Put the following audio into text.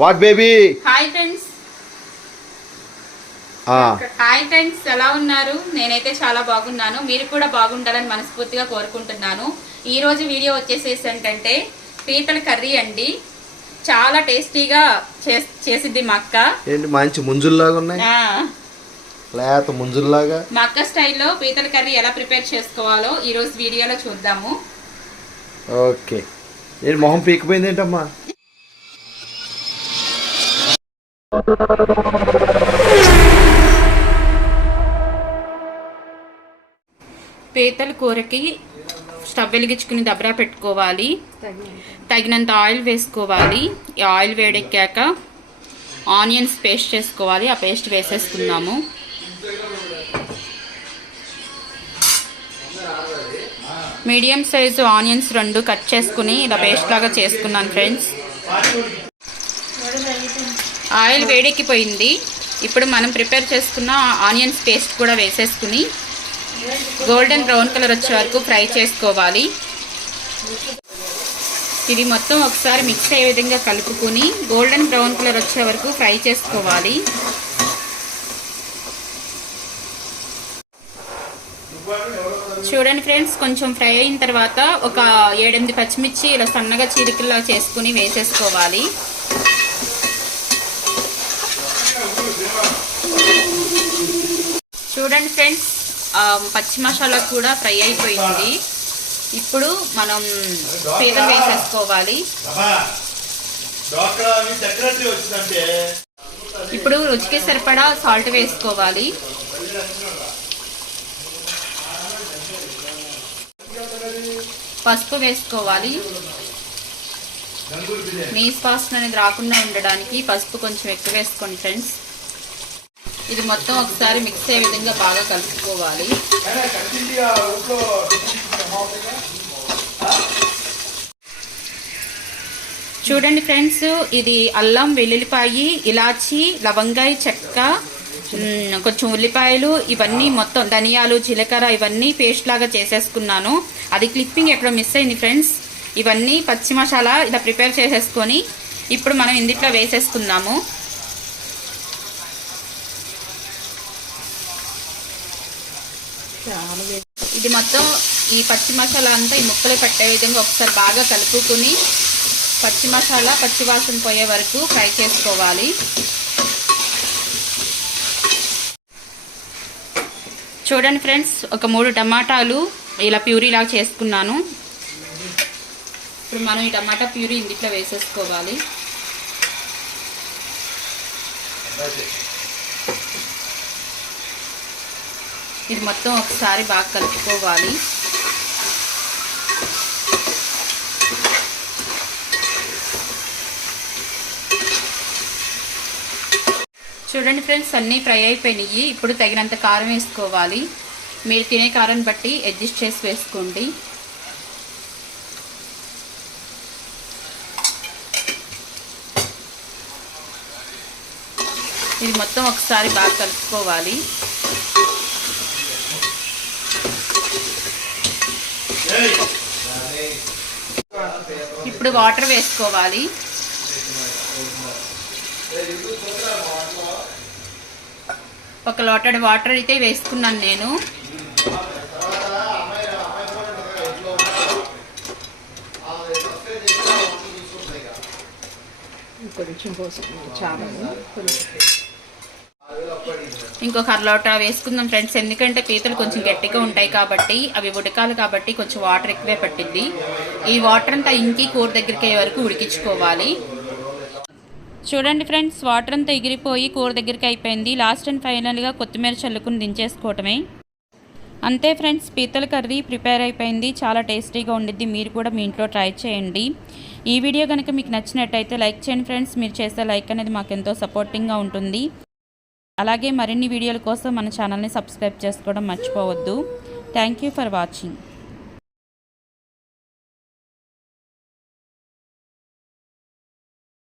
What baby? Hi friends. Hi friends, ఎలా ఉన్నారు? నేనైతే చాలా బాగున్నాను. మీరు కూడా బాగుండాలని మనస్ఫూర్తిగా కోరుకుంటున్నాను. ఈ రోజు వీడియో వచ్చేసేసి ఏంటంటే పీతల కర్రీ అండి. చాలా టేస్టీగా చేసిద్ది మా అక్క. ఏంటి మంచి ముంజుల్లాగా ఉన్నాయి, లేత ముంజుల్లాగా. మా అక్క స్టైల్లో పీతల కర్రీ ఎలా ప్రిపేర్ చేసుకోవాలో ఈ రోజు వీడియోలో చూద్దాము. ఓకే. నేను మొహం పీకిపోయింది ఏంటమ్మా? పీతల కూరకి స్టవ్ వెలిగించుకుని దబ్రా పెట్టుకోవాలి. తగినంత ఆయిల్ వేసుకోవాలి. ఈ ఆయిల్ వేడెక్కాక ఆనియన్స్ పేస్ట్ చేసుకోవాలి. ఆ పేస్ట్ వేసేసుకుందాము. మీడియం సైజు ఆనియన్స్ 2 కట్ చేసుకుని ఇలా పేస్ట్ లాగా చేసుకున్నాను ఫ్రెండ్స్. ఆయిల్ వేడెక్కిపోయింది. ఇప్పుడు మనం ప్రిపేర్ చేసుకున్న ఆనియన్స్ పేస్ట్ కూడా వేసేసుకుని గోల్డెన్ బ్రౌన్ కలర్ వచ్చే వరకు ఫ్రై చేసుకోవాలి. ఇది మొత్తం ఒకసారి మిక్స్ అయ్యే విధంగా కలుపుకుని గోల్డెన్ బ్రౌన్ కలర్ వచ్చే వరకు ఫ్రై చేసుకోవాలి. చూడండి ఫ్రెండ్స్, కొంచెం ఫ్రై అయిన తర్వాత ఒక 7-8 పచ్చిమిర్చి ఇలా సన్నగా చీలికల్లా చేసుకుని వేసేసుకోవాలి. చూడండి ఫ్రెండ్స్, పచ్చి మసాలా కూడా ఫ్రై అయిపోయింది. ఇప్పుడు మనం పీతలు వేసేసుకోవాలి. ఇప్పుడు రుచికి సరిపడా సాల్ట్ వేసుకోవాలి. పసుపు వేసుకోవాలి. నీసు వాసన అనేది రాకుండా ఉండడానికి పసుపు కొంచెం ఎక్కువ వేసుకోండి ఫ్రెండ్స్. ఇది మొత్తం ఒకసారి మిక్స్ అయ్యే విధంగా బాగా కలుపుకోవాలి. చూడండి ఫ్రెండ్స్, ఇది అల్లం, వెల్లుల్లిపాయి, ఇలాచి, లవంగాయ, చెక్క, కొంచెం ఉల్లిపాయలు, ఇవన్నీ మొత్తం ధనియాలు, జీలకర్ర ఇవన్నీ పేస్ట్ లాగా చేసేసుకున్నాను. అది క్లిప్పింగ్ ఎప్పుడో మిస్ అయింది ఫ్రెండ్స్. ఇవన్నీ పచ్చి మసాలా ఇలా ప్రిపేర్ చేసేసుకొని ఇప్పుడు మనం ఇందులో వేసేసుకుందాము. ఇది మొత్తం ఈ పచ్చి మసాలా అంతా ఈ ముక్కలు పట్టే విధంగా ఒకసారి బాగా కలుపుకుని పచ్చి మసాలా పచ్చి వాసన పోయే వరకు ఫ్రై చేసుకోవాలి. చూడండి ఫ్రెండ్స్, ఒక 3 టమాటాలు ఇలా ప్యూరీ లాగా చేసుకున్నాను. ఇప్పుడు మనం ఈ టమాటా ప్యూరీ ఇందులో వేసేసుకోవాలి. ఇది మొత్తం ఒకసారి బాగా కలుపుకోవాలి. చూడండి ఫ్రెండ్స్, అన్నీ ఫ్రై అయిపోయినాయి. ఇప్పుడు తగినంత కారం వేసుకోవాలి. మీరు తినే కారం బట్టి అడ్జస్ట్ చేసి వేసుకోండి. ఇది మొత్తం ఒకసారి బాగా కలుపుకోవాలి. ఇప్పుడు వాటర్ వేసుకోవాలి. ఒక లోటడి వాటర్ అయితే వేసుకున్నాను నేను. ఇంకొక 1/2 లోటా వేసుకుందాం ఫ్రెండ్స్. ఎందుకంటే పీతలు కొంచెం గట్టిగా ఉంటాయి కాబట్టి అవి ఉడకాలి కాబట్టి కొంచెం వాటర్ ఎక్కువే పట్టింది. ఈ వాటర్ అంతా ఇంకి కూర దగ్గరికి అయ్యే వరకు ఉడికించుకోవాలి. చూడండి ఫ్రెండ్స్, వాటర్ అంతా ఎగిరిపోయి కూర దగ్గరికి అయిపోయింది. లాస్ట్ అండ్ ఫైనల్గా కొత్తిమీర చల్లుకుని దించేసుకోవటమే. అంతే ఫ్రెండ్స్, పీతల కర్రీ ప్రిపేర్ అయిపోయింది. చాలా టేస్టీగా ఉండిద్ది. మీరు కూడా మీ ఇంట్లో ట్రై చేయండి. ఈ వీడియో కనుక మీకు నచ్చినట్టయితే లైక్ చేయండి ఫ్రెండ్స్. మీరు చేసే లైక్ అనేది మాకు ఎంతో సపోర్టింగ్గా ఉంటుంది. అలాగే మరిన్ని వీడియోల కోసం మన ఛానల్ని సబ్స్క్రైబ్ చేసుకోవడం మర్చిపోవద్దు. Thank you for watching.